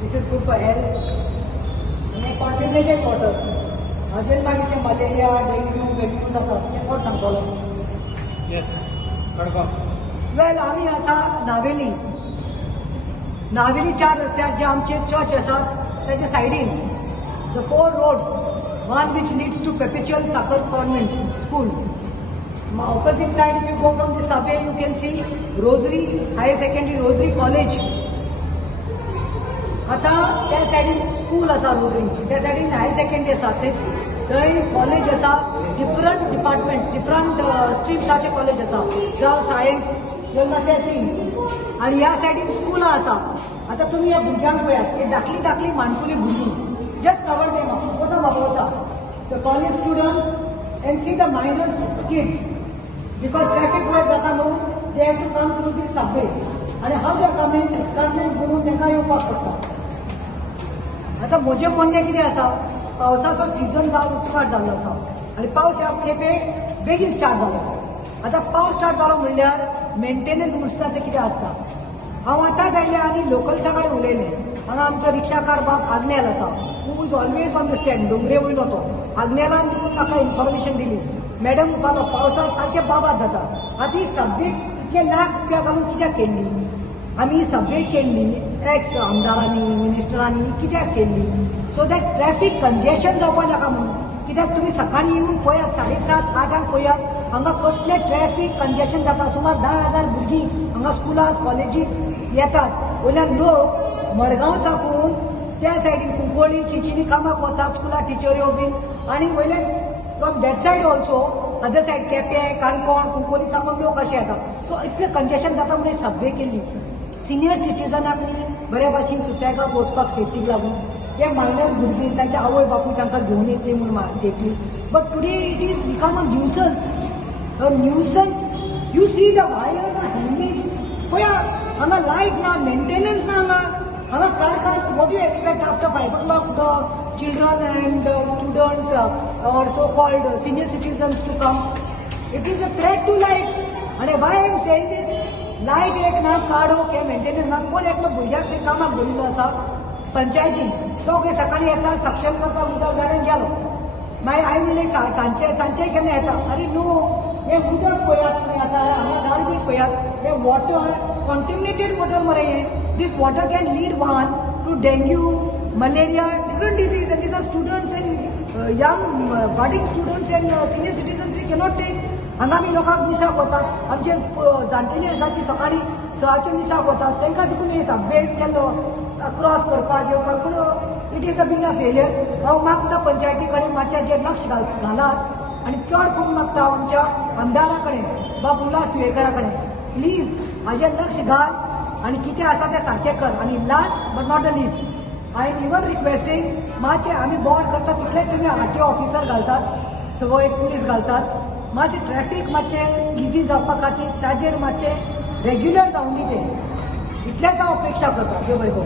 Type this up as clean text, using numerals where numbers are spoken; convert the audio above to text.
This is good for health. And contaminated water. अजून मागीर malaria, dengue, जाता तें कोण सांगतलो? Yes. Confirm. वेल आमी आसा नावेली. नावेली 4 रस्त्यार जे आमचे चर्च आसात त्याच्या सायडीन the 4 roads, one which leads to Perpetual Sakal Convent School. Opposite side, if you go from the subway, you can see Rosary Higher Secondary Rosary College. आता त्या सायडीन स्कूल आसा रोजरी, त्या सायडीन हायर सेकंडरी आसा, थंय कॉलेज आसा, different departments, different स्ट्रीम्साचे college आसा, जावं सायन्स मातशें अशें, आनी ह्या सायडीन स्कूलां आसा. आता तुम्ही ह्या भुरग्यांक पळयात, हे धाकली मानकुली भुरगीं, जस्ट कवर देम अप, वचा बाबा वचा. The college students and see the minor kids, because traffic work जाता न्हू, they have to come through the subway, आणि हाव दे कमिंग करून तांकां येवपाक पडटा. आता म्हजें म्हणणें कितें आसा, पावसाचो सिजन स्टार्ट जाल्लो आसा आनी पावस ह्या खेपे बेगीन स्टार्ट जालो. आता पावस स्टार्ट जालो म्हणल्यार मेंटेनन्स म्हणटा तें कितें आसता. हांव आतांच आयलें आनी लोकल्सां कडेन उलयलें. हांगा आमचो रिक्षाकार बाब आग्नेल आसा, who is always on the stand, Dongre वयलो तो. आग्नेलान म्हाका इन्फॉर्मेशन दिली, मॅडम म्हणपालो पावसाक सारकें बाबाद जाता. आतां ही सबवेक इतले लाख रुपया घालून कित्याक केल्ली? आमी सबवे केल्ली एक्स आमदारांनी, मिनिस्टरांनी कित्याक केल्ली? सो दॅट ट्रॅफिक कंजेशन जावपा नाका म्हणून. कित्याक तुमी सकाळीं येवन पळयात, 7:30, 8 पळयात, हांगा कसलें ट्रॅफिक कंजेशन जाता. सुमार 10,000 भुरगीं हांगा स्कुलाक कॉलेजीक येतात. वयल्यान लोक मडगांव साकून त्या सायडीन कुंकोळी, चिंचिनी कामाक वतात, स्कुलाक टिचऱ्यो बीन, आनी वयल्यान from that side also other side Quepem, Canacona, Cuncolim साकून लोक अशे येतात. सो इतलें कंजेशन जाता म्हणून सबवे केल्ली. सिनियर सिटीजनाक बऱ्या भाशेन सुसेगाद वचपाक सेफ्टीक लागून, ते मायनर भुरगीं तांचे आवय बापूय तांकां घेवन येतली म्हणून safely. But today it is become a nuisance. You see the wire hanging. पळया हांगा लायट ना, मेंटेनन्स ना. हांगा काळ what you expect after 5 o'clock the children and students or so called senior citizens to come. It is a threat to life. आनी why I am saying this, light एक ना, काडो के मेंटेनन्स ना. कोण एकलो भुरग्याक ते कामाक दवरिल्लो आसा पंचायतीन, तो खंय सकाळीं येता, सक्षम करपाक उदक घालून गेलो. मागीर आयन एक सांजचे केन्ना येता, अरे नो हे उदक पळयात तुमी, आतां हांगा गार्बेज पळयात, हे वॉटर कॉन्टिमिनेटेड वॉटर मरे हे. This water can lead one to dengue, malaria, different disease. And these are students and young budding students and senior citizens we cannot take. हांगा आमी लोकांक मिसाक वतात, आमचे जाणटेली आसा ती सकाळीं 6चे मिसाक वतात, तांकां देखून हे सबवे केल्लो क्रॉस करपाक येवपाक, पूण it is a being a failure. हांव मागता पंचायती कडेन मातशें जे लक्ष घालात, आनी चड करून मागता आमच्या आमदारा कडेन, बाब उल्हास तुयेकरा कडेन, प्लीज हाजेर लक्ष घाल आनी कितें आसा तें सारकें कर. आनी last but not the list, I am even requesting, मातशें आमी बोर्ड करतात तितलेच तुमी आरटीओ ऑफिसर घालतात, सवय पुलीस घालतात, मातशें ट्रॅफिक मातशें इजी जावपा खातीर ताजेर मातशें रेग्युलर जावंदी तें. इतलेंच हांव अपेक्षा करता. देव बरें करूं.